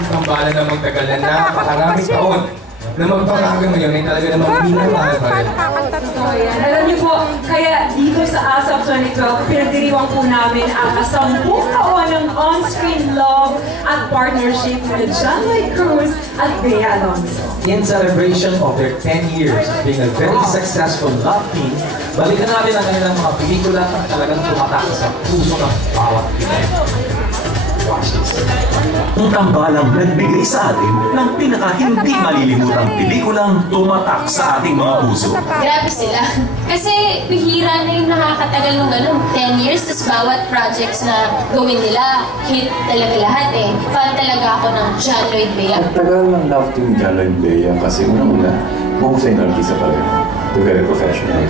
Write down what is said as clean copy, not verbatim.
isang tambalan na magtagal na napakaraming taon na magpapahanggang ngayon ay talaga namang minamahal pa rin. Alam niyo po, kaya dito sa ASAP 2012, pinagdiriwang po namin ang 10 taon ng on-screen love at partnership with John Lloyd Cruz at Bea Alonzo. In celebration of their 10 years of being a very successful love team, balikan natin ang kanilang mga pelikula na talagang tumatak sa puso ng bawat Pinoy. Watch this. Ang tambalang nagbigay sa atin ng pinaka-hindi malilimutang pelikulang tumatak sa ating mga puso. Grabe sila. Kasi bihira na yung nakakatagal ng ganun. 10 years, tapos bawat projects na gawin nila, hit talaga lahat eh. Fan talaga ako ng John Lloyd Bea. Ang tagal ng love team ni John Lloyd Bea kasi unang-una, mahusay na artista pa rin. They're very professional.